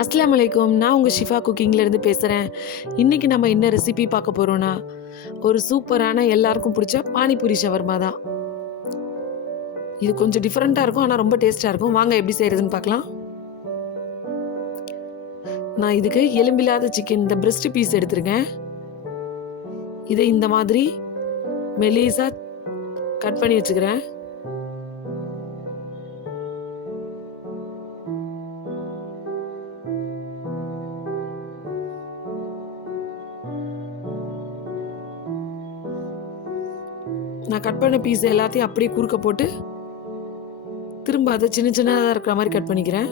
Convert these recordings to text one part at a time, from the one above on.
அஸ்லாம் வலைக்கும் நான் உங்கள் ஷிஃபா குக்கிங்லேருந்து பேசுகிறேன் இன்றைக்கி நம்ம என்ன ரெசிபி பார்க்க போகிறோன்னா ஒரு சூப்பரான எல்லாருக்கும் பிடிச்ச பானிபூரி ஷவர்மா தான். இது கொஞ்சம் டிஃப்ரெண்ட்டாக இருக்கும் ஆனால் ரொம்ப டேஸ்ட்டாக இருக்கும். வாங்க எப்படி செய்கிறதுன்னு பார்க்கலாம். நான் இதுக்கு எலும்பில்லாத சிக்கன் இந்த பிரெஸ்ட் பீஸ் எடுத்திருக்கேன். இதை இந்த மாதிரி மெலீஸாக கட் பண்ணி வச்சுக்கிறேன். நான் கட் பண்ண பீஸ் எல்லாத்தையும் அப்படியே குறுக்க போட்டு திரும்ப அதை சின்ன சின்னதாக இருக்கிற மாதிரி கட் பண்ணிக்கிறேன்.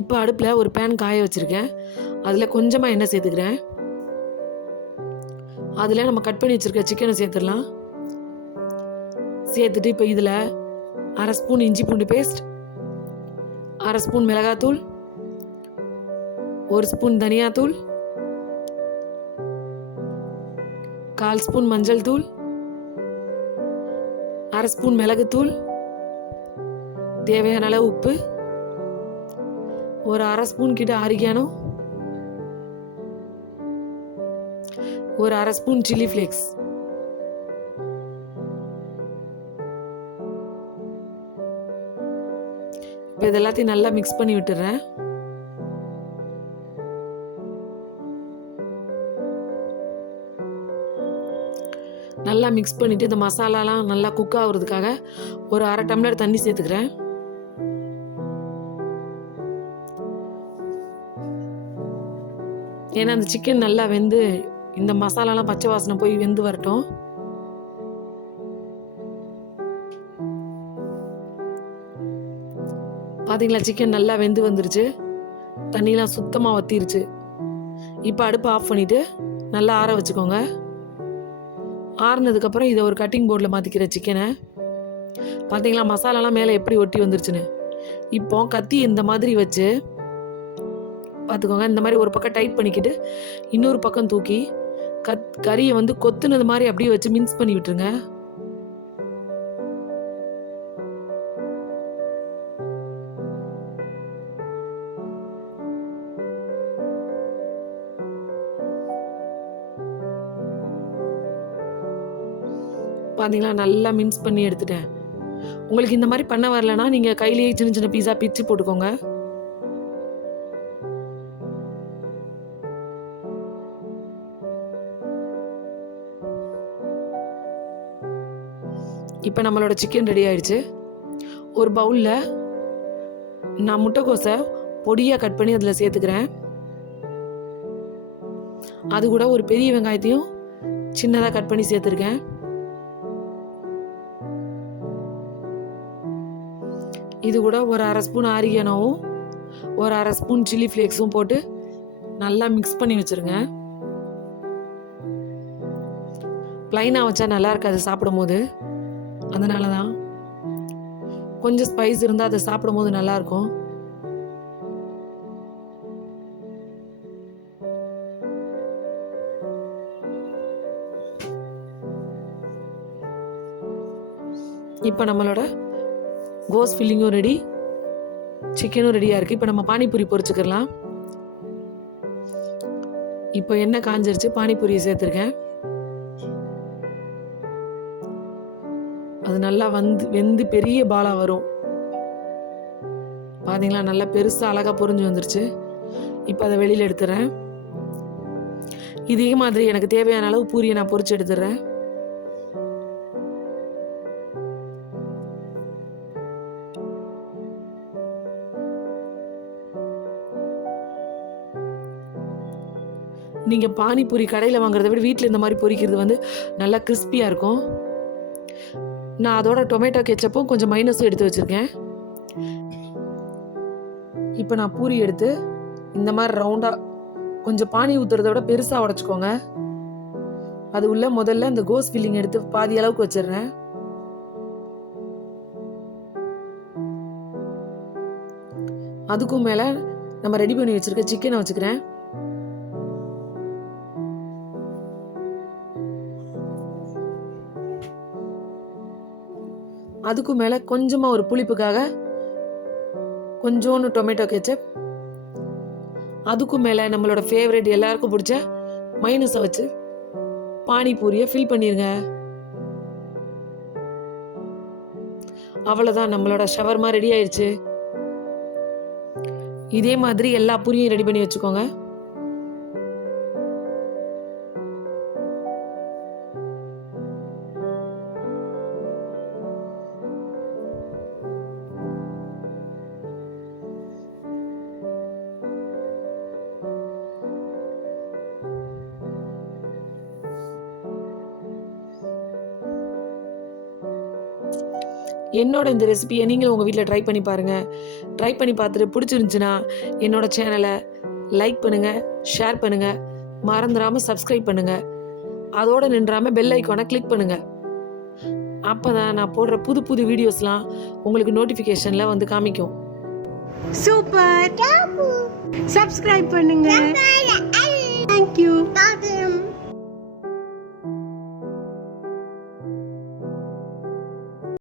இப்போ அடுப்பில் ஒரு பேன் காய வச்சுருக்கேன். அதில் கொஞ்சமாக எண்ணெய் சேர்த்துக்கிறேன். அதில் நம்ம கட் பண்ணி வச்சுருக்க சிக்கனை சேர்த்துடலாம். சேர்த்துட்டு இப்போ இதில் அரை ஸ்பூன் இஞ்சி பூண்டு பேஸ்ட் அரை ஸ்பூன் மிளகாத்தூள் ஒரு ஸ்பூன் தனியாத்தூள் கால் ஸ்பூன் மஞ்சள் தூள் அரை ஸ்பூன் மிளகுத்தூள் தேவையான அளவு உப்பு ஒரு அரை ஸ்பூன் கிட்ட ஆரிக்கானோ ஒரு அரை ஸ்பூன் சில்லி ஃப்ளேக்ஸ். இது எல்லாத்தையும் நல்லா மிக்ஸ் பண்ணி விட்டுறேன். நல்லா மிக்ஸ் பண்ணிவிட்டு இந்த மசாலாலாம் நல்லா குக் ஆகுறதுக்காக ஒரு அரை டம்ளர் தண்ணி சேர்த்துக்கிறேன். ஏன்னா அந்த சிக்கன் நல்லா வெந்து இந்த மசாலாலாம் பச்சை வாசனை போய் வெந்து வரட்டும். பார்த்தீங்களா சிக்கன் நல்லா வெந்து வந்துருச்சு. தண்ணிலாம் சுத்தமாக வத்திருச்சு. இப்போ அடுப்பு ஆஃப் பண்ணிவிட்டு நல்லா ஆற வச்சுக்கோங்க. ஆறுனதுக்கப்புறம் இதை ஒரு கட்டிங் போர்டில் மாற்றிக்கிற சிக்கனை பார்த்தீங்களா மசாலாலாம் மேலே எப்படி ஒட்டி வந்துருச்சுன்னு. இப்போ கத்தி இந்த மாதிரி வச்சு பார்த்துக்கோங்க இந்த மாதிரி ஒரு பக்கம் டைட் பண்ணிக்கிட்டு இன்னொரு பக்கம் தூக்கி கத் கறியை வந்து கொத்துனது மாதிரி அப்படியே வச்சு மின்ஸ் பண்ணி விட்டுருங்க. பார்த்தீங்களா நல்லா மின்ஸ் பண்ணி எடுத்துட்டேன். உங்களுக்கு இந்த மாதிரி பண்ண வரலன்னா நீங்கள் கையிலேயே சின்ன சின்ன பீஸா பிச்சு போட்டுக்கோங்க. இப்போ நம்மளோட சிக்கன் ரெடி ஆயிடுச்சு. ஒரு பவுலில் நான் முட்டைக்கோசை பொடியாக கட் பண்ணி அதில் சேர்த்துக்கிறேன். அது கூட ஒரு பெரிய வெங்காயத்தையும் சின்னதாக கட் பண்ணி சேர்த்துருக்கேன். இது கூட ஒரு அரை ஸ்பூன் ஆரியானோவும் ஒரு அரை ஸ்பூன் சில்லி ஃப்ளேக்ஸும் போட்டு நல்லா மிக்ஸ் பண்ணி வச்சுருங்க. ப்ளைனாக வச்சா நல்லா இருக்காது சாப்பிடும் போது அதனால தான் கொஞ்சம் ஸ்பைஸ் இருந்தால் அதை சாப்பிடும் போது நல்லாயிருக்கும் இப்போ நம்மளோட கோஸ் ஃபில்லிங்கும் ரெடி சிக்கனும் ரெடியாக இருக்குது இப்போ நம்ம பானிபூரி பொரிச்சுக்கலாம் இப்போ எண்ணெய் காஞ்சிருச்சு. பானிபூரியை சேர்த்துருக்கேன். அது நல்லா வந்து வெந்து பெரிய பாலாக வரும். பார்த்தீங்களா நல்லா பெருசாக அழகாக பொரிஞ்சு வந்துருச்சு. இப்போ அதை வெளியில் எடுத்துறேன். இதே மாதிரி எனக்கு தேவையான அளவு பூரியை நான் பொரிச்சு எடுத்துடுறேன் நீங்கள் பானிபூரி கடையில் வாங்குறத விட வீட்டில் இந்த மாதிரி பொரிக்கிறது வந்து நல்லா கிறிஸ்பியாக இருக்கும். நான் அதோட டொமேட்டோ கெச்சப்பும் கொஞ்சம் மைனஸும் எடுத்து வச்சுருக்கேன். இப்போ நான் பூரி எடுத்து இந்த மாதிரி ரவுண்டாக கொஞ்சம் பானி ஊற்றுறத விட பெருசாக உடச்சிக்கோங்க. அது உள்ள முதல்ல இந்த கோஸ் ஃபில்லிங் எடுத்து பாதி அளவுக்கு வச்சிடுறேன். அதுக்கும் மேலே நம்ம ரெடி பண்ணி வச்சுருக்க சிக்கனை வச்சுக்கிறேன். அதுக்கும் மேலே கொஞ்சமாக ஒரு புளிப்புக்காக கொஞ்சோன்னு டொமேட்டோ கெச்சப் அதுக்கும் மேலே நம்மளோட ஃபேவரட் எல்லாருக்கும் பிடிச்ச மைனஸை வச்சு பானிபூரியை ஃபில் பண்ணிருங்க. அவ்வளோதான் நம்மளோட ஷவர்மா ரெடி ஆயிடுச்சு இதே மாதிரி எல்லா பூரியும் ரெடி பண்ணி வச்சுக்கோங்க. என்னோட இந்த ரெசிபியை நீங்களும் உங்கள் வீட்டில் ட்ரை பண்ணி பாருங்கள் ட்ரை பண்ணி பார்த்துட்டு பிடிச்சிருந்துச்சுன்னா என்னோட சேனலை லைக் பண்ணுங்கள் ஷேர் பண்ணுங்கள் மறந்துடாமல் சப்ஸ்கிரைப் பண்ணுங்கள் அதோடு நின்றாமல் பெல் ஐக்கானை கிளிக் பண்ணுங்கள் அப்போ தான் நான் போடுற புது புது வீடியோஸ்லாம் உங்களுக்கு நோட்டிஃபிகேஷனில் வந்து காமிக்கும். சூப்பர் சப்ஸ்கிரைப் பண்ணுங்க